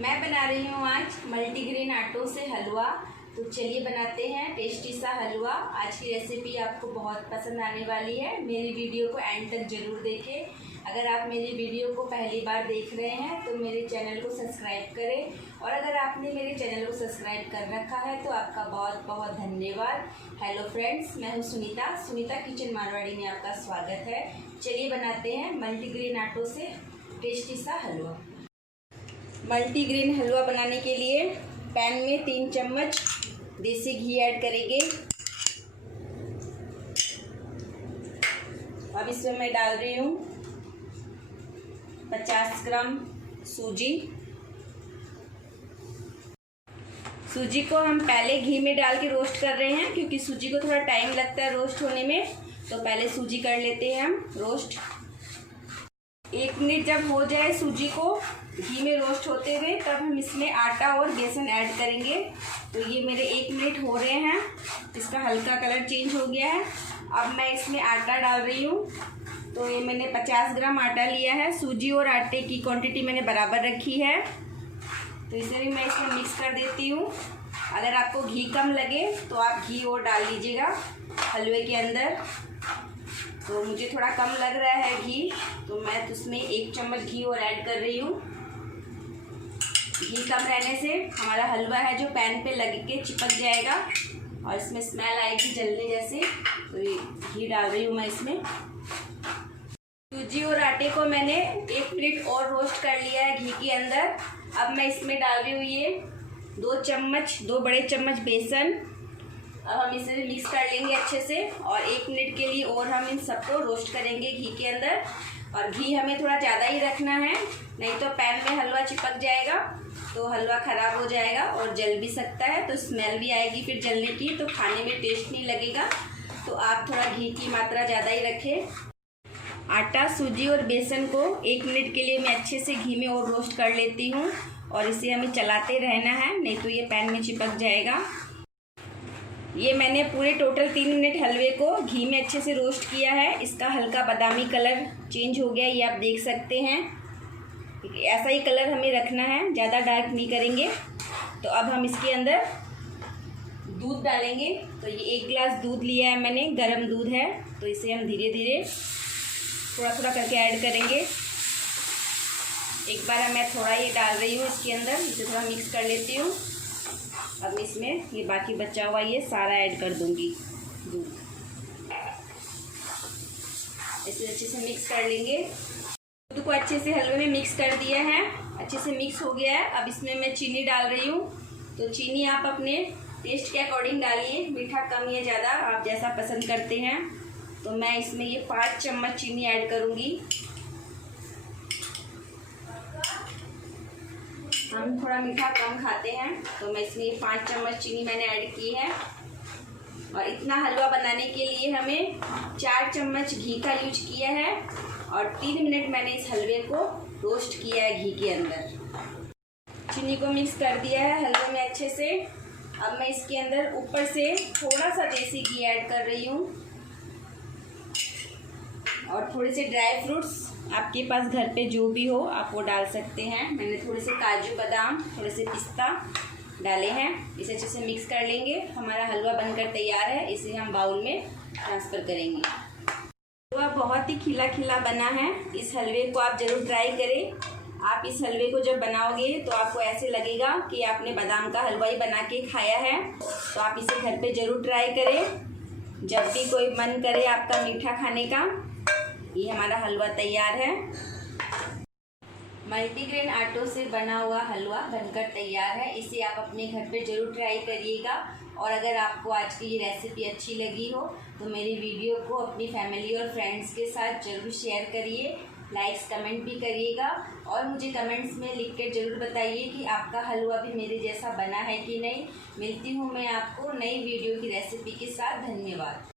मैं बना रही हूँ आज मल्टीग्रेन आटों से हलवा। तो चलिए बनाते हैं टेस्टी सा हलवा। आज की रेसिपी आपको बहुत पसंद आने वाली है। मेरी वीडियो को एंड तक ज़रूर देखें। अगर आप मेरी वीडियो को पहली बार देख रहे हैं तो मेरे चैनल को सब्सक्राइब करें, और अगर आपने मेरे चैनल को सब्सक्राइब कर रखा है तो आपका बहुत बहुत धन्यवाद। हेलो फ्रेंड्स, मैं हूँ सुनीता किचन मारवाड़ी में आपका स्वागत है। चलिए बनाते हैं मल्टीग्रेन आटों से टेस्टी सा हलवा। मल्टीग्रेन हलवा बनाने के लिए पैन में 3 चम्मच देसी घी ऐड करेंगे। अब इसमें मैं डाल रही हूँ 50 ग्राम सूजी। सूजी को हम पहले घी में डाल के रोस्ट कर रहे हैं, क्योंकि सूजी को थोड़ा टाइम लगता है रोस्ट होने में। तो पहले सूजी कर लेते हैं हम रोस्ट। 1 मिनट जब हो जाए सूजी को घी में रोस्ट होते हुए, तब हम इसमें आटा और बेसन ऐड करेंगे। तो ये मेरे 1 मिनट हो रहे हैं, इसका हल्का कलर चेंज हो गया है। अब मैं इसमें आटा डाल रही हूँ। तो ये मैंने 50 ग्राम आटा लिया है। सूजी और आटे की क्वांटिटी मैंने बराबर रखी है। तो इसे भी मैं इसमें मिक्स कर देती हूँ। अगर आपको घी कम लगे तो आप घी और डाल लीजिएगा हलवे के अंदर। तो मुझे थोड़ा कम लग रहा है घी, तो मैं उसमें 1 चम्मच घी और ऐड कर रही हूँ। घी कम रहने से हमारा हलवा है जो पैन पे लग के चिपक जाएगा और इसमें स्मेल आएगी जलने जैसे। तो ये घी डाल रही हूँ मैं इसमें। सूजी और आटे को मैंने 1 मिनट और रोस्ट कर लिया है घी के अंदर। अब मैं इसमें डाल रही हूँ ये 2 बड़े चम्मच बेसन। अब हम इसे मिक्स कर लेंगे अच्छे से, और 1 मिनट के लिए और हम इन सबको रोस्ट करेंगे घी के अंदर। और घी हमें थोड़ा ज़्यादा ही रखना है, नहीं तो पैन में हलवा चिपक जाएगा तो हलवा ख़राब हो जाएगा और जल भी सकता है। तो स्मेल भी आएगी फिर जलने की, तो खाने में टेस्ट नहीं लगेगा। तो आप थोड़ा घी की मात्रा ज़्यादा ही रखें। आटा, सूजी और बेसन को 1 मिनट के लिए मैं अच्छे से घी में और रोस्ट कर लेती हूँ, और इसे हमें चलाते रहना है, नहीं तो ये पैन में चिपक जाएगा। ये मैंने पूरे टोटल 3 मिनट हलवे को घी में अच्छे से रोस्ट किया है। इसका हल्का बादामी कलर चेंज हो गया, ये आप देख सकते हैं। ऐसा ही कलर हमें रखना है, ज़्यादा डार्क नहीं करेंगे। तो अब हम इसके अंदर दूध डालेंगे। तो ये 1 गिलास दूध लिया है मैंने, गर्म दूध है। तो इसे हम धीरे धीरे थोड़ा थोड़ा करके ऐड करेंगे। एक बार मैं थोड़ा ये डाल रही हूँ इसके अंदर, इसे थोड़ा मिक्स कर लेती हूँ। अब इसमें ये बाकी बचा हुआ ये सारा ऐड कर दूंगी दूध। इसे अच्छे से मिक्स कर लेंगे। दूध को अच्छे से हलवे में मिक्स कर दिया है, अच्छे से मिक्स हो गया है। अब इसमें मैं चीनी डाल रही हूँ। तो चीनी आप अपने टेस्ट के अकॉर्डिंग डालिए, मीठा कम या ज़्यादा आप जैसा पसंद करते हैं। तो मैं इसमें ये 5 चम्मच चीनी ऐड करूँगी। हम थोड़ा मीठा कम खाते हैं, तो मैं इसमें 5 चम्मच चीनी मैंने ऐड की है। और इतना हलवा बनाने के लिए हमें 4 चम्मच घी का यूज किया है, और 3 मिनट मैंने इस हलवे को रोस्ट किया है घी के अंदर। चीनी को मिक्स कर दिया है हलवे में अच्छे से। अब मैं इसके अंदर ऊपर से थोड़ा सा देसी घी ऐड कर रही हूँ, और थोड़े से ड्राई फ्रूट्स आपके पास घर पे जो भी हो आप वो डाल सकते हैं। मैंने थोड़े से काजू बादाम, थोड़े से पिस्ता डाले हैं। इसे अच्छे से मिक्स कर लेंगे। हमारा हलवा बनकर तैयार है, इसे हम बाउल में ट्रांसफ़र करेंगे। हलवा बहुत ही खिला खिला बना है। इस हलवे को आप ज़रूर ट्राई करें। आप इस हलवे को जब बनाओगे तो आपको ऐसे लगेगा कि आपने बादाम का हलवा ही बना के खाया है। तो आप इसे घर पे ज़रूर ट्राई करें। जब भी कोई मन करे आपका मीठा खाने का, ये हमारा हलवा तैयार है। मल्टीग्रेन आटों से बना हुआ हलवा बनकर तैयार है। इसे आप अपने घर पे ज़रूर ट्राई करिएगा। और अगर आपको आज की ये रेसिपी अच्छी लगी हो तो मेरी वीडियो को अपनी फैमिली और फ्रेंड्स के साथ ज़रूर शेयर करिए, लाइक्स कमेंट भी करिएगा, और मुझे कमेंट्स में लिख कर ज़रूर बताइए कि आपका हलवा भी मेरे जैसा बना है कि नहीं। मिलती हूँ मैं आपको नई वीडियो की रेसिपी के साथ। धन्यवाद।